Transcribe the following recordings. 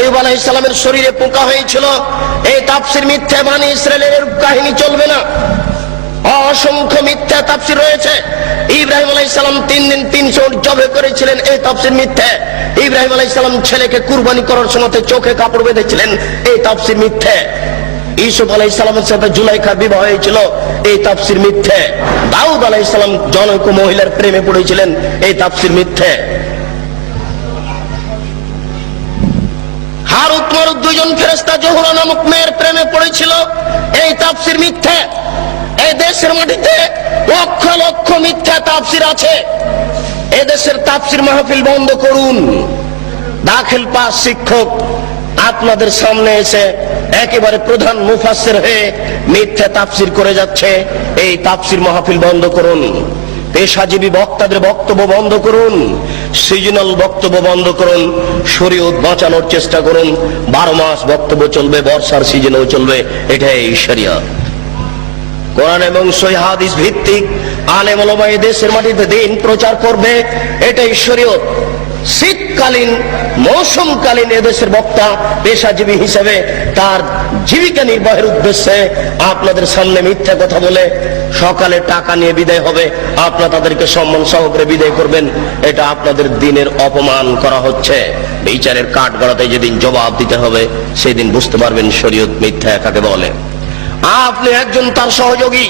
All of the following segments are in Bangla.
আইয়ুব আলাইহিস সালামের শরীরে পোকা হয়েছিল, এই তাফসীর মিথ্যা। বনী ইসরায়েলের কাহিনী চলবে না, অসংখ্য মিথ্যা তাফসীর রয়েছে। ইব্রাহিম আলাইহিস সালাম 3 দিন 300 উট জবাই করেছিলেন, এই তাফসীর মিথ্যা। ইব্রাহিম আলাইহিস সালাম ছেলেকে কুরবানি করার সময় চোখে কাপড় বেঁধেছিলেন, এই তাফসীর মিথ্যা। ইউসুফ আলাইহিস সালামের সাথে জুলাইখার বিবাহ হয়েছিল, এই তাফসীর মিথ্যা। দাউদ আলাইহিস সালাম জনৈক মহিলার প্রেমে পড়েছিলেন, এই তাফসীর মিথ্যা। হারুত মারুত দুইজন ফেরেশতা জোহরা নামক মেয়ের প্রেমে পড়েছিল, এই তাফসীর মিথ্যা। এই দেশের মাটিতে লক্ষ লক্ষ মিথ্যা তাফসীর আছে। এই দেশের তাফসীর মাহফিল বন্ধ করুন। দাখিল পাস শিক্ষক আপনাদের সামনে এসে একেবারে প্রধান মুফাসসির হয়ে মিথ্যা তাফসীর করে যাচ্ছে, এই তাফসীর মাহফিল বন্ধ করুন। পেশাজীবী বক্তাদের বক্তব্য বন্ধ করুন, সিজনাল বক্তব্য বন্ধ করুন, শরীয়ত বাঁচানোর চেষ্টা করুন। 12 মাস বক্তব্য চলবে, বর্ষার সিজনেও চলবে, এটাই শরিয়ত। কোরআন এবং সহিহ হাদিস ভিত্তিক আলেম ওলামা এই দেশের মাটিতে দিন প্রচার করবে, এটাই শরীয়ত। শীতকালীন মৌসুমকালীন এদেশের বক্তা পেশাজীবী হিসেবে তার জীবিকা নির্বাহের উদ্দেশ্যে আপনাদের সামনে মিথ্যা কথা বলে সকালে টাকা নিয়ে বিদায় হবে, আপনারা তাদেরকে সম্মান সহকারে বিদায় করবেন, এটা আপনাদের দিনের অপমান করা হচ্ছে। বিচারের কাঠ গড়াতে যেদিন জবাব দিতে হবে সেদিন বুঝতে পারবেন শরীয়ত মিথ্যা কাকে বলে। আপনি একজন তার সহযোগী।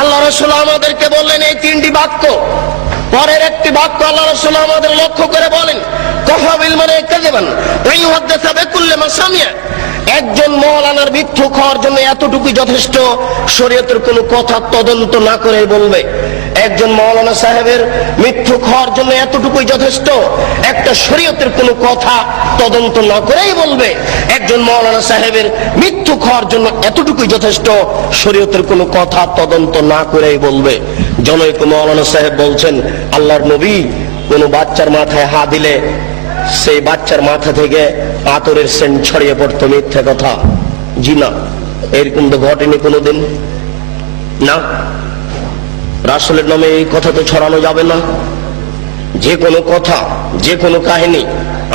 আল্লাহ রাসূল আমাদেরকে বললেন এই 3টি বাক্য, পরের একটি বাক্য আল্লাহ রাসূল আমাদের লক্ষ্য করে বলেন, কাফা বিল মারই কাযিবান ওয়া ইউহাদ্দিসু বিকুল্লি মা সামিআ। একজন মাওলানার মিথ্যুক হওয়ার জন্য এতটুকুই যথেষ্ট, শরীয়তের কোনো কথা তদন্ত না করে বলবে। একজন মাওলানা সাহেবের মিথ্যুক হওয়ার জন্য এতটুকুই যথেষ্ট, একটা শরীয়তের কোনো কথা তদন্ত না করেই বলবে। একজন মাওলানা সাহেবের মিথ্যুক হওয়ার জন্য এতটুকুই যথেষ্ট, শরীয়তের কোনো কথা তদন্ত না করেই বলবে। জনৈক মাওলানা সাহেব বলছেন, আল্লাহর নবী কোনো বাচ্চার মাথায় হাত দিলে সেই বাচ্চার মাথা থেকে আতরের সেন্ট ছড়িয়ে পড়তো, মিথ্যা কথা। জি না, এরকম তো ঘটেনি কোনোদিন না। রাসূলের নামে এই কথা তো ছড়ানো যাবে না। যে কোনো কথা, যে কোনো কাহিনী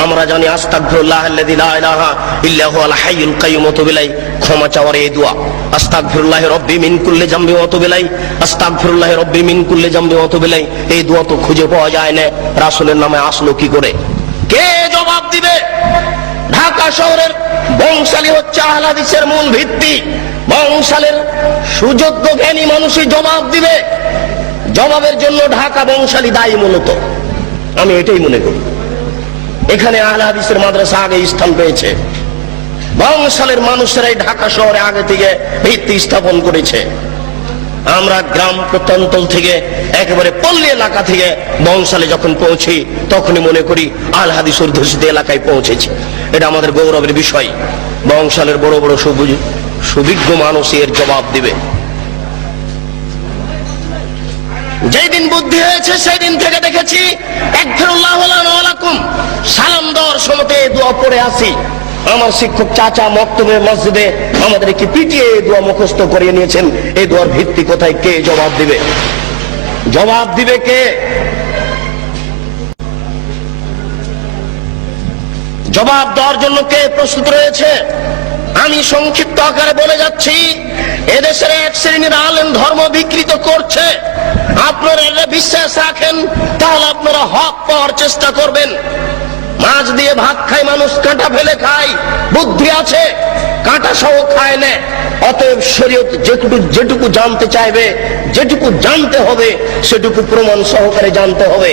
আমরা জানি আস্তাগফিরুল্লাহাল্লাযী লা ইলাহা ইল্লা হুয়াল হাইয়ুল কাইয়্যুম, ওয়াতুবিলাই ক্ষমা চাওয়ার এই দোয়া। আস্তাগফিরুল্লাহি রাব্বি মিন কুল্লি যামবি ওয়াতুবিলাই, আস্তাগফিরুল্লাহি রাব্বি মিন কুল্লি যামবি ওয়াতুবিলাই। এই দোয়া তো খুঁজে পাওয়া যায় না, রাসূলের নামে আসলো কি করে? কে জবাব দিবে? ঢাকা শহরের বংশালী হচ্ছে আহলে হাদিসের মূল ভিত্তি। বংশালের সুযোগ্য জ্ঞানী মানুষই জবাব দিবে। জবাবের জন্য ঢাকা বংশালী দায়ী মূলত, আমি এটাই মনে করি। এখানে আহলে হাদিসের মাদ্রাসা আগে স্থান পেয়েছে, বংশালের মানুষেরাই ঢাকা শহরে আগে থেকে ভিত্তি স্থাপন করেছে। আমরা গ্রাম প্রত্যন্তল থেকে একেবারে পল্লী এলাকা থেকে বংশালে যখন পৌঁছি তখনই মনে করি আহলে হাদিস অধ্যুষিত এলাকায় পৌঁছেছি, এটা আমাদের গৌরবের বিষয়। বংশালের বড় বড় সুবিজ্ঞ মানুষ এর জবাব দিবে। যেই দিন বুদ্ধি হয়েছে সেই দিন থেকে দেখেছি আস্তাগফিরুল্লাহ লানা ওয়া লাকুম সালাম দেওয়ার সময়তে এই দোয়া পড়ে আসি। আমার শিক্ষক চাচা মক্তবে মসজিদে আমাদেরকে পিটিয়ে এই দোয়া মুখস্থ করিয়ে নিয়েছেন। এই দোয়ার ভিত্তি কোথায়? কে জবাব দিবে? জবাব দিবে কে? জবাব দেওয়ার জন্য কে প্রস্তুত রয়েছে? আমি সংক্ষিপ্ত আকারে বলে যাচ্ছি, এদেশের এক শ্রেণীর আলেম ধর্ম বিকৃত করছে। আপনারা এটা বিশ্বাস রাখেন তাহলে আপনারা হক পাওয়ার চেষ্টা করবেন। মাছ দিয়ে ভাত খায় মানুষ, কাঁটা ফেলে খায়, বুদ্ধি আছে, কাঁটা সহ খায় না। অতএব শরীয়ত যেটুকু জানতে চাইবে, যেটুকু জানতে হবে সেটুকু প্রমাণ সহকারে জানতে হবে।